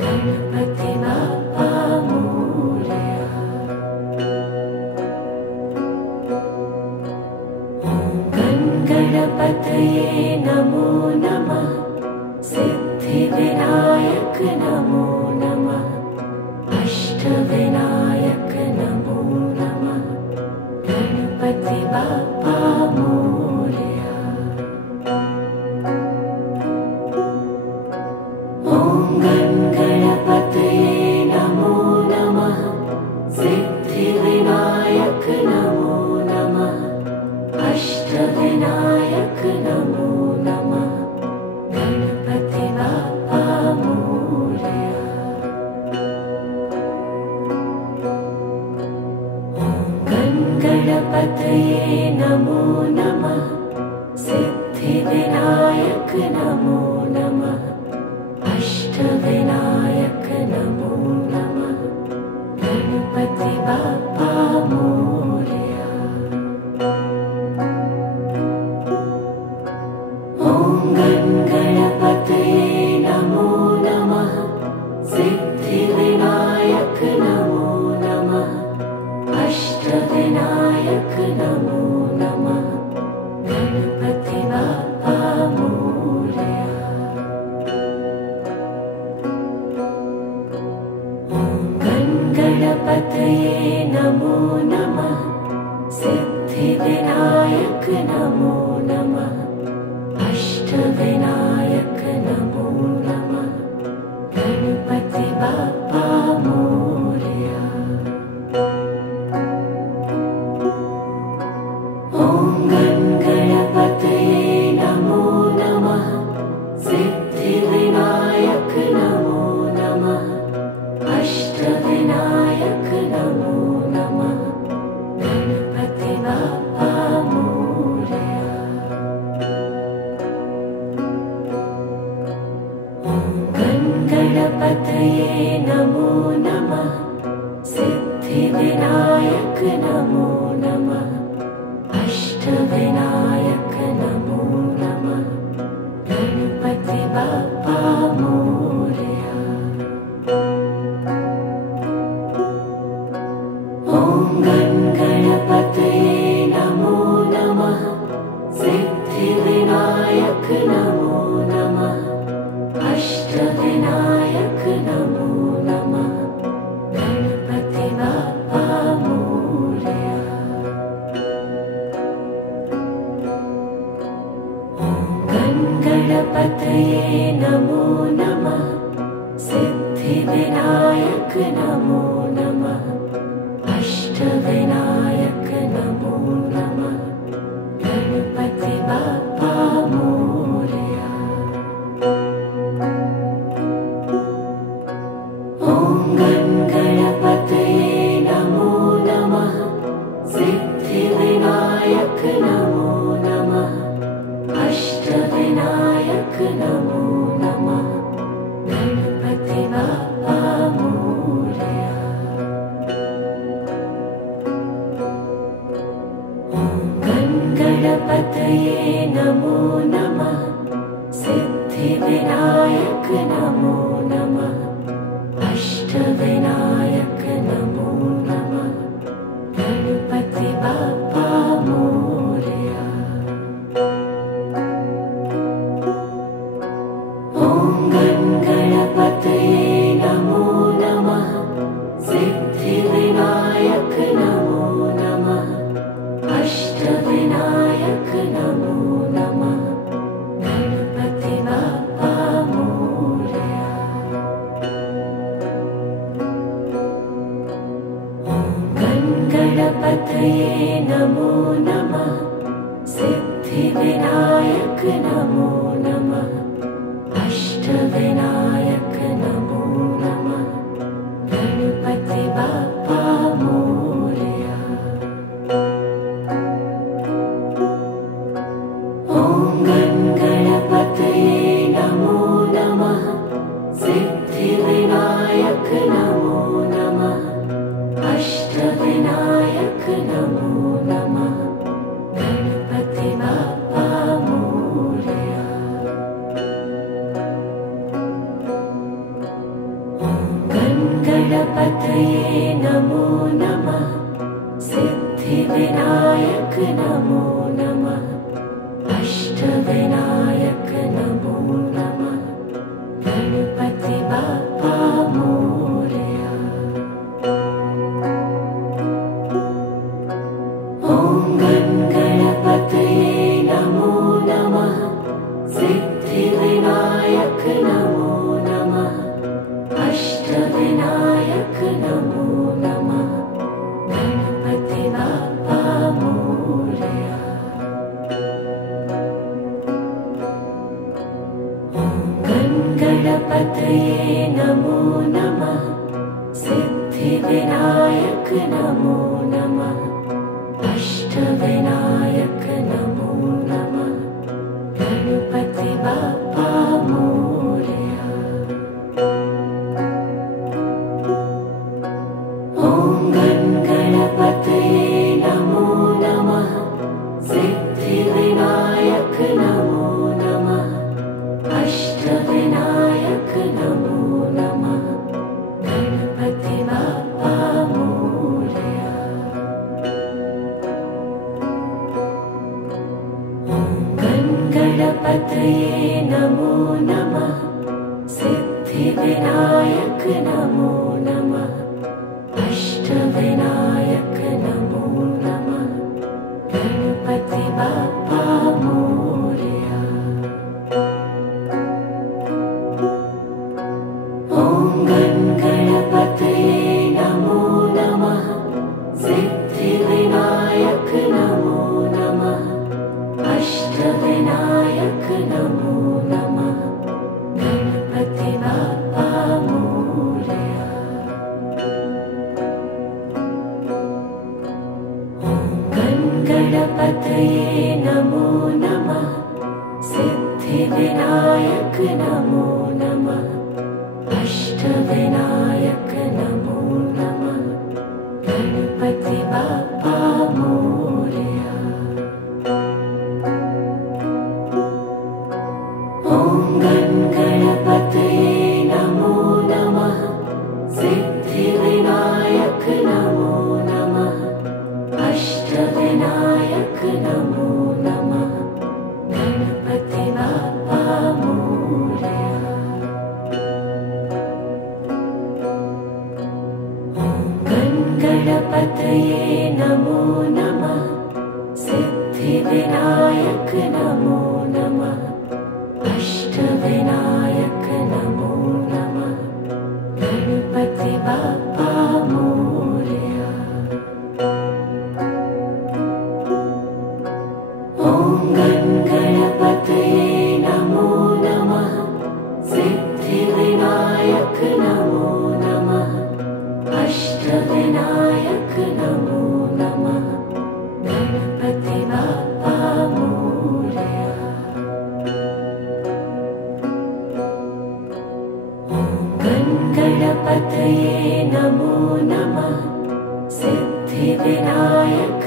गणपति बाप्पा मोरया। ॐ गणपतये नमो नमः। सिद्धिविनायक नमो नमः। अष्टविनायक नमो नमः। गणपति बाप्पा मोरया। ॐ गणपतये नमो नमः। सिद्धिविनायक नमो नमः। अष्टविनायक नमो नमः। गणपति बाप्पा मोरया। गणपतये नमो नमः। सिद्धिविनायक नमो नमः। अष्टविनायक नमो नमः। गणपति बाप्पा मोरया। ॐ गणपतये नमो नमः। सिद्धिविनायक नमो नमः। अष्टविनायक नमो नमः। गणपति बाप्पा मोरया। ॐ गणपतये नमो नमः। सिद्धिविनायक नमो नमः। अष्टविनायक नमो नमः। गणपति बाप्पा मोरया। ॐ गणपतये नमो नमः। सिद्धिविनायक नमो नमः। अष्टविनायक नमो नमः। गणपति बाप्पा मोरया। ॐ गणपतये नमो नमः। सिद्धिविनायक नमो नमः। अष्टविनायक नमो नमः। गणपति बाप्पा मोरया। ॐ गणपतये नमो नमः। सिद्धिविनायक नमो नमः। अष्टविनायक नमो नमः। गणपति बाप्पा मोरया। गणपतये नमो नमः सिद्धिविनायक नमो नमः अष्टविनायक नमो नमः गणपति बाप्पा मोरया। ॐ गणपतये नमो नमः सिद्धिविनायक नमो नमः अष्टविनायक नमो नमः गणपति बाप्पा मोरया। ॐ गणपतये नमो नमः सिद्धिविनायक नमो नमः अष्टविनायक नमो नमः गणपति बाप्पा मोरया। ॐ गणपतये नमो नमः सिद्धिविनायक नमो नमः अष्टविनायक नमो नमः गणपति बाप्पा मोरया। ॐ गणपतये नमो नमः सिद्धिविनायक नमो नमः अष्टविनायक नमो नमः गणपति बाप्पा मोरया। ॐ गणपतये नमो नमः सिद्धिविनायक नमो नमः अष्टविनायक नमो नमः गणपति बाप्पा मोरया। ॐ गणपतये नमो नमः सिद्धिविनायक नमो नमः अष्टविनायक नमो नमः गणपति बाप्पा मोरया। ॐ गणपतये नमो नमः सिद्धिविनायक नमो नमः अष्टविनायक नमो नमः गणपति बाप्पा मोरया। ॐ गणपतये नमो नमः सिद्धिविनायक नमो नमः अष्टविनायक नमो नमः गणपति बाप्पा मोरया। ॐ गणपतये नमो नमः सिद्धिविनायक नमो नमः अष्टविनायक नमो नमः गणपति बाप्पा मोरया। ॐ गणपतये नमो नमः सिद्धिविनायक नमो नमः अष्टविनायक नमो नमः गणपति बाप्पा मोरया। ॐ गणपतये नमो नमः सिद्धिविनायक नमो नमः अष्टविनायक नमो नमः गणपति बाप्पा मोरया। ॐ गणपतये नमो नमः सिद्धिविनायक नमो नमः अष्टविनायक नमो नमः गणपति बाप्पा मोरया। ॐ गणपतये नमो नमः सिद्धिविनायक नमो नमः अष्टविनायक नमो नमः गणपति बाप्पा मोरया। ॐ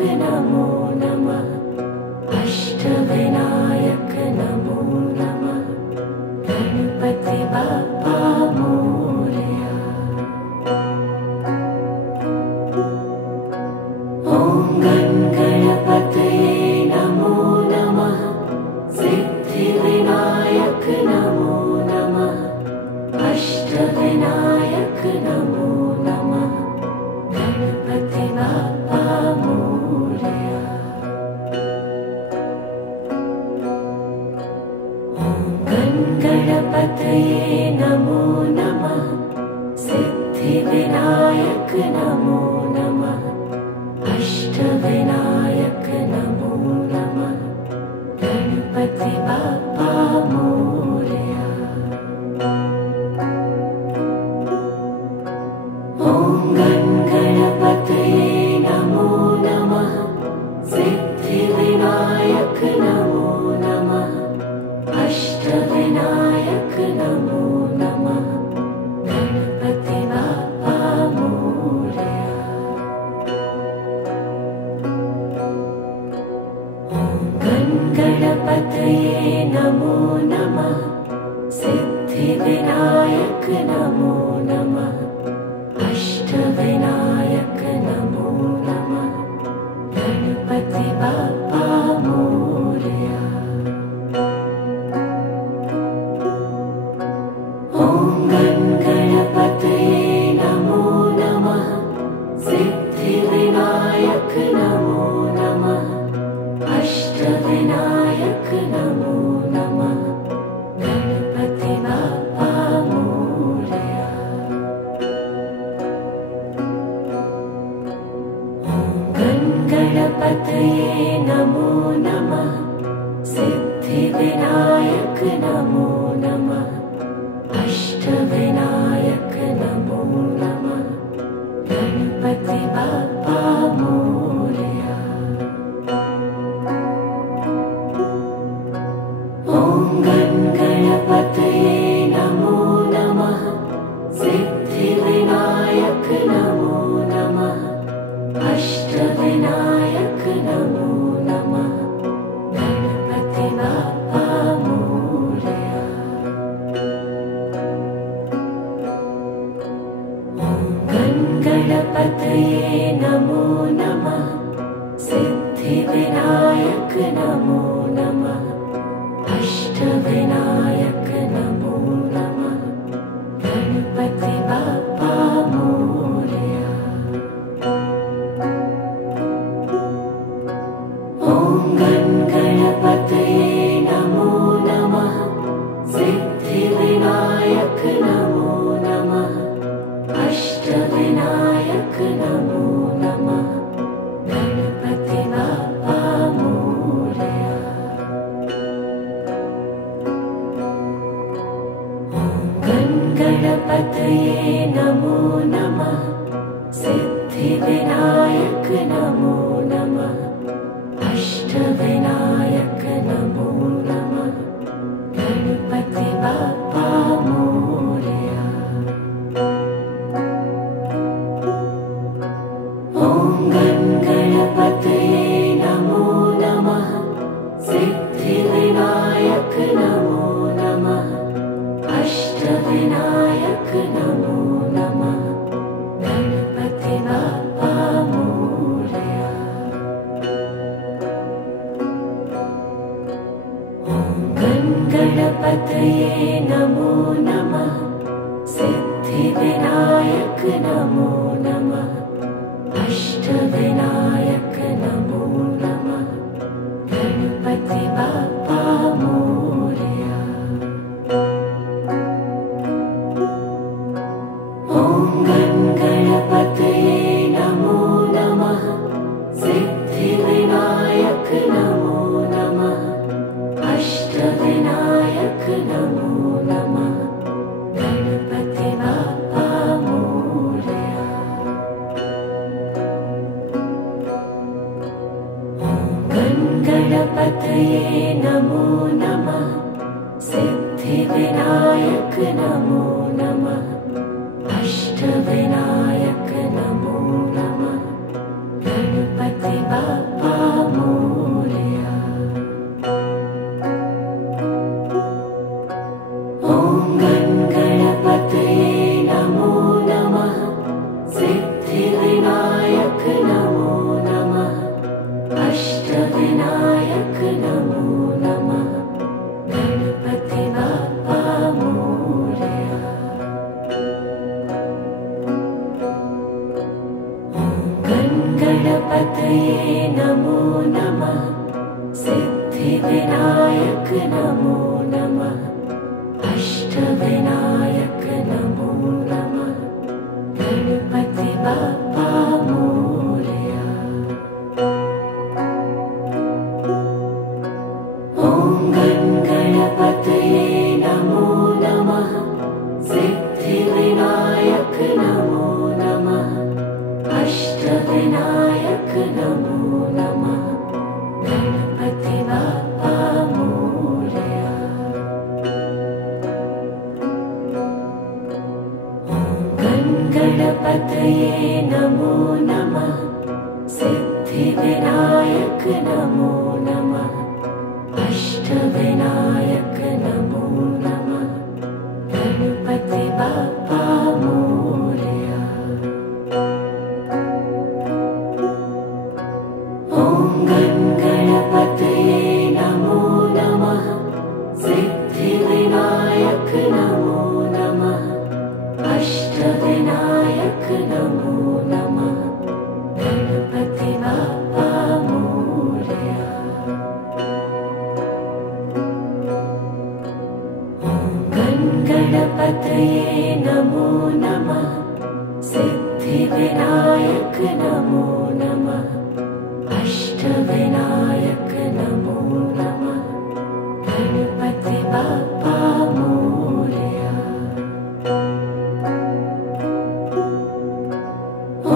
नमो नमः अष्टविनायक नमो नमः गणपति बाप्पा मोरया। ॐ गणपतये नमो नमः सिद्धिविनायक नमो नमः अष्टविनायक नमो नमः गणपति बाप्पा मोरया। गणपतये नमो नमः सिद्धिविनायक नमो नमः अष्टविनायक नमो नमः गणपति बाप्पा मोरया। ॐ गणपतये नमो नमः सिद्धिविनायक नमो नमः अष्टविनायक नमो नमः गणपति बाप्पा मोरया। ॐ गणपतये नमो नमः सिद्धिविनायक नमो नमः अष्टविनायक नमो नमः गणपति बाप्पा मोरया। ॐ गणपतये नमो नमः सिद्धिविनायक नमो नमः अष्टविनायक नमो नमः गणपति बाप्पा मोरया। ॐ गणपतये नमो नमः सिद्धिविनायक नमो नमः अष्टविनायक नमो नमः गणपति बाप्पा मोरया। ॐ गणपतये नमो नमः सिद्धिविनायक नमो नमः अष्टविनायक नमो नमः गणपति बाप्पा मोरया। ॐ गणपतये नमो नमः सिद्धिविनायक नमो नमः अष्टविनायक नमो नमः गणपति बाप्पा मोरया। ॐ गणपतये नमो नमः सिद्धिविनायक नमो नमः अष्टविनायक नमो नमः गणपति बाप्पा मोरया। ॐ गणपतये नमो नमः सिद्धिविनायक नमो नमः अष्टविनायक नमो नमः गणपति बाप्पा मोरया। ॐ गणपतये नमो नमः सिद्धिविनायक नमो नमः अष्टविनायक नमो नमः गणपति बाप्पा मोरया। ॐ गणपतये नमो नमः सिद्धिविनायक नमो नमः अष्टविनायक नमो नमः गणपति बाप्पा मोरया। ॐ गणपतये नमो नमः सिद्धिविनायक नमो नमः अष्टविनायक नमो नमः गणपति बाप्पा मोरया। ॐ गणपतये नमो नमः सिद्धिविनायक नमो नमः अष्टविनायक नमो नमः गणपति बाप्पा नमो नमः अष्टविनायक नमो नमः गणपति बाप्पा मोरया। ॐ गणपतये नमो नमः सिद्धिविनायक नमो नमः अष्टविनायक नमो नमः गणपति बाप्पा मोरया। गणपतये नमो नमः सिद्धिविनायक नमो नमः अष्टविनायक नमो नमः गणपति बाप्पा मोरया। ॐ गणपतये नमो नमः सिद्धिविनायक नमो नमः अष्टविनायक नमो नमः गणपति बाप्पा मोरया। ॐ गणपतये नमो नमः सिद्धिविनायक नमो नमः अष्टविनायक नमो नमः गणपति बाप्पा मोरया। ॐ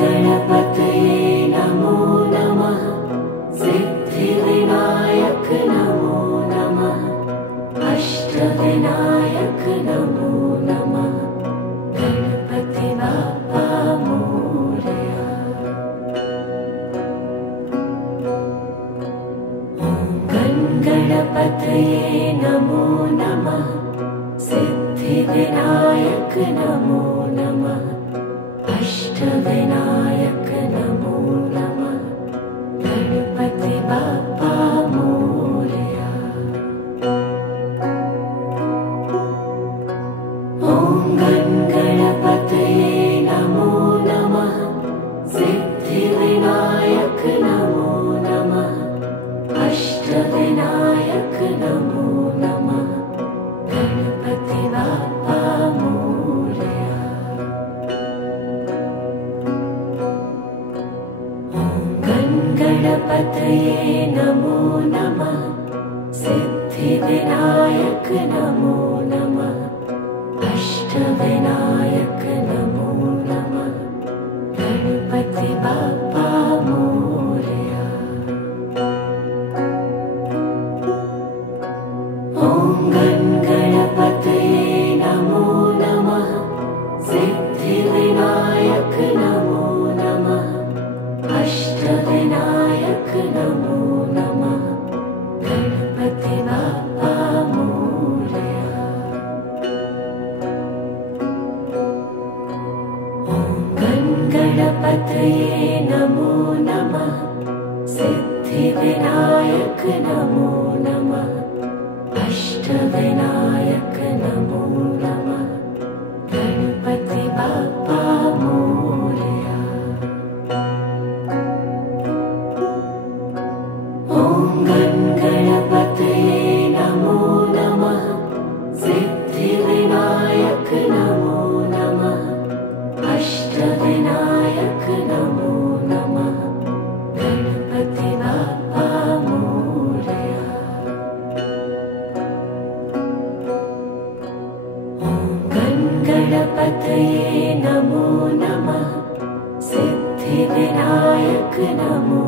गणपतये नमो नमः सिद्धिविनायक नमो नमः अष्टविनायक नमो नमः गणपति बाप्पा मोरया। ॐ गणपतये नमो नमः सिद्धिविनायक नमो नमः अष्टविनायक नमो नमः गणपति बाप्पा मोरया। ॐ गणपतये नमो नमः सिद्धिविनायक नमो नमः अष्टविनायक नमो नमः गणपति बाप्पा मोरया। ॐ गणपतये नमो नमः सिद्धिविनायक नमो नमः अष्टविनायक नमो नमः गणपति बाप्पा मोरया। ॐ गणपतये नमो नमः सिद्धिविनायक नमो नमः अष्टविनायक नमो नमः गणपति बाप्पा मोरया। ॐ गणपतये नमो नमः सिद्धिविनायक नमो नमः अष्टविनायक नमो नमः गणपति बाप्पा मोरया। ॐ गणपतये नमो नमः सिद्धिविनायक नमो नमः अष्टविनायक नमो नमः गणपति बाप्पा मोरया। ॐ गणपतये नमो नमः सिद्धिविनायक नमो